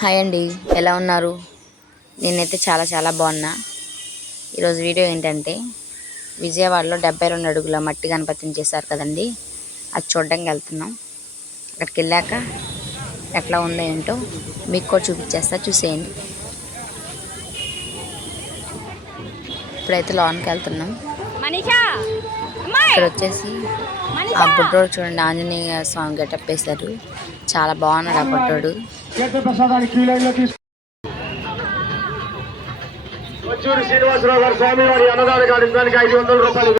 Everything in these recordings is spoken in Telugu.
హాయ్ అండి, ఎలా ఉన్నారు? నేనైతే చాలా బాగున్నా. ఈరోజు వీడియో ఏంటంటే విజయవాడలో 72 అడుగుల మట్టి గణపతిని చేశారు కదండి, అది చూడడానికి వెళ్తున్నాం. అక్కడికి వెళ్ళాక ఎట్లా ఉందో ఏంటో మీకు కూడా చూపించేస్తా, చూసేయండి. ఇప్పుడైతే లోన్కి వెళ్తున్నాం. ఇక్కడ వచ్చేసి ఆ బుడ్డోడు చూడండి, ఆంజనేయ స్వామి గెటప్ వేశారు. చాలా బాగున్నాడు ఆ బుడ్డోడు. శ్రీనివాసరావు గారు స్వామి వారి అన్నదాన కార్యక్రమానికి 500 రూపాయలు.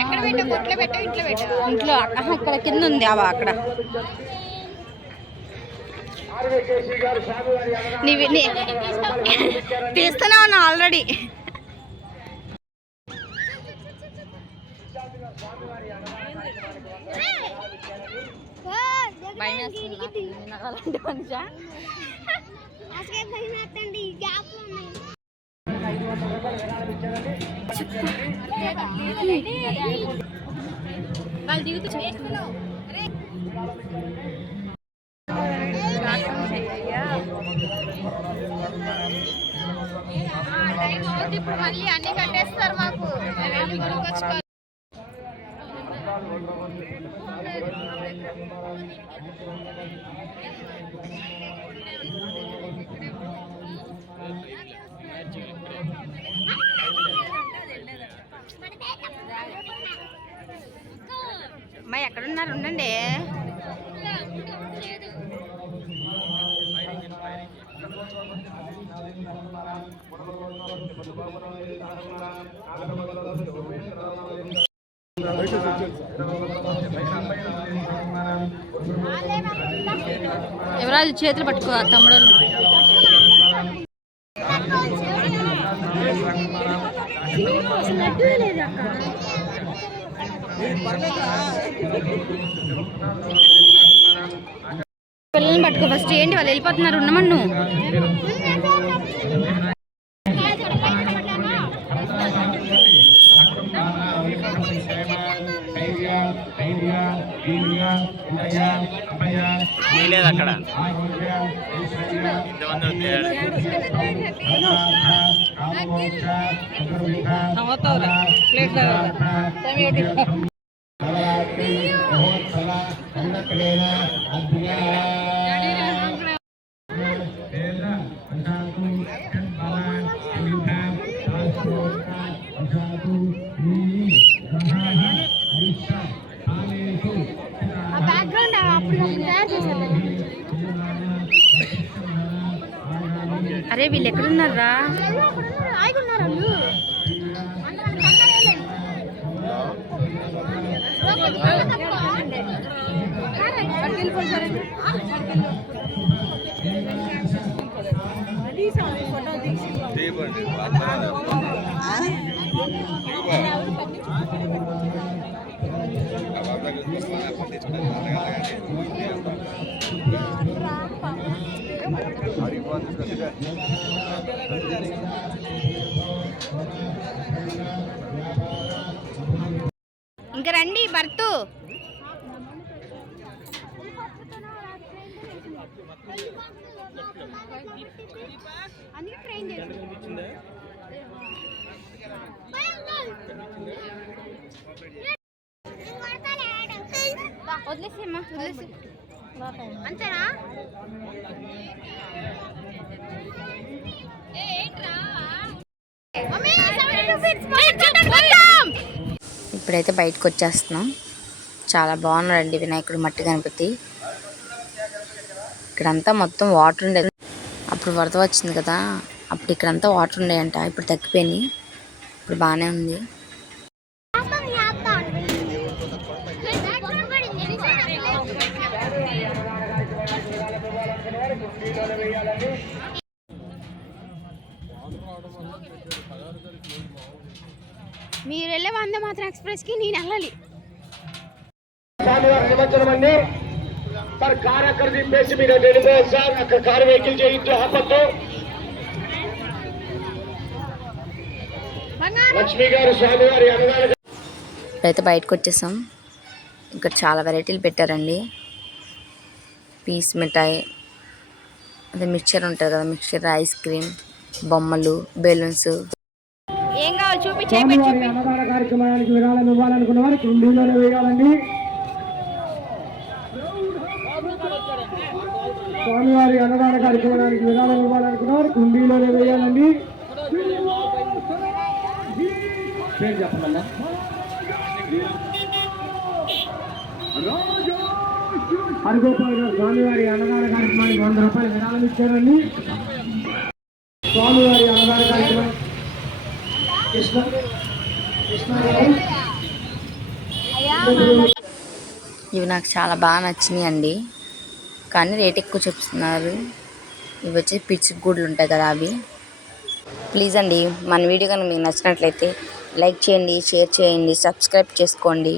ఎక్కడ పెట్టా? కొట్లో పెట్టా, ఇంట్లో పెట్టా? ఇంట్లో అక్కడ కింద ఉంది. అక్కడ తీస్తూనే ఉన్నా ఆల్రెడీ. భయం వేస్తుంది మనిషా. వాళ్ళు దిగుతూ చేస్తున్నావు. ఇప్పుడు మళ్ళీ అన్ని కట్టేస్తారు మాకు. అమ్మాయి ఎక్కడున్నారు? ఉండండి. ఎవరాజు చేతులు పట్టుకో తమ్ముడు. పిల్లల్ని పట్టుకో ఫస్ట్. ఏంటి వాళ్ళు వెళ్ళిపోతున్నారు? ఉండమన్ను. అక్కడ అరే వీళ్ళు ఎక్కడున్నారా? ఇంకా రండి భర్తు. వదిలేసేమ్మా, వదిలేసి అంతేనా? ఇప్పుడైతే బయటకు వచ్చేస్తున్నాం. చాలా బాగున్నాడండి వినాయకుడు మట్టి గణపతి. ఇక్కడంతా మొత్తం వాటర్ ఉండేది. అప్పుడు వరద వచ్చింది కదా, అప్పుడు ఇక్కడంతా వాటర్ ఉండేయంట. ఇప్పుడు తగ్గిపోయినాయి, ఇప్పుడు బాగానే ఉంది. మీరు వెళ్ళే వందే మాత్రం ఎక్స్ప్రెస్కి నేను వెళ్ళాలి. స్వామివారి నిమజ్జనం అండి. సార్ కార్ అక్కడిది పేసి మీద వెళ్ళిపోయారు సార్. అక్కడ కారు వెహికల్ చేయొద్దు, ఆపద్దు. లక్ష్మి గారు స్వామివారి అన్నదాన ఇప్పుడైతే బయటకు వచ్చేసాం. ఇక్కడ చాలా వెరైటీలు పెట్టారండి. పీస్ మిఠాయి, అదే మిక్చర్ ఉంటుంది కదా, మిక్చర్, ఐస్ క్రీమ్, బొమ్మలు, బెలూన్స్. ఏం కావాలి చూపించే. స్వామివారి అన్నదాన కార్యక్రమానికి విరాళం ఇవ్వాలనుకున్న వారికి కుండీలోనే వేయాలండి. స్వామివారి అన్నదాన కార్యక్రమానికి విరాళం ఇవ్వాలనుకున్న వారికి కుండీలోనే వేయాలండి. పేరు చెప్పమన్నా. హరిగోపాల్ గారు స్వామివారి అన్నదాన కార్యక్రమానికి 100 రూపాయలు విరాళం ఇచ్చారండి. స్వామివారి అన్నదాన కార్యక్రమం ఇవి నాకు చాలా బాగా నచ్చినాయి అండి, కానీ రేట్ ఎక్కువ చెప్తున్నారు. ఇవి వచ్చి పిచ్చి గూడ్లు ఉంటాయి కదా అవి. ప్లీజ్ అండి, మన వీడియో కనుక మీకు నచ్చినట్లయితే లైక్ చేయండి, షేర్ చేయండి, సబ్స్క్రైబ్ చేసుకోండి.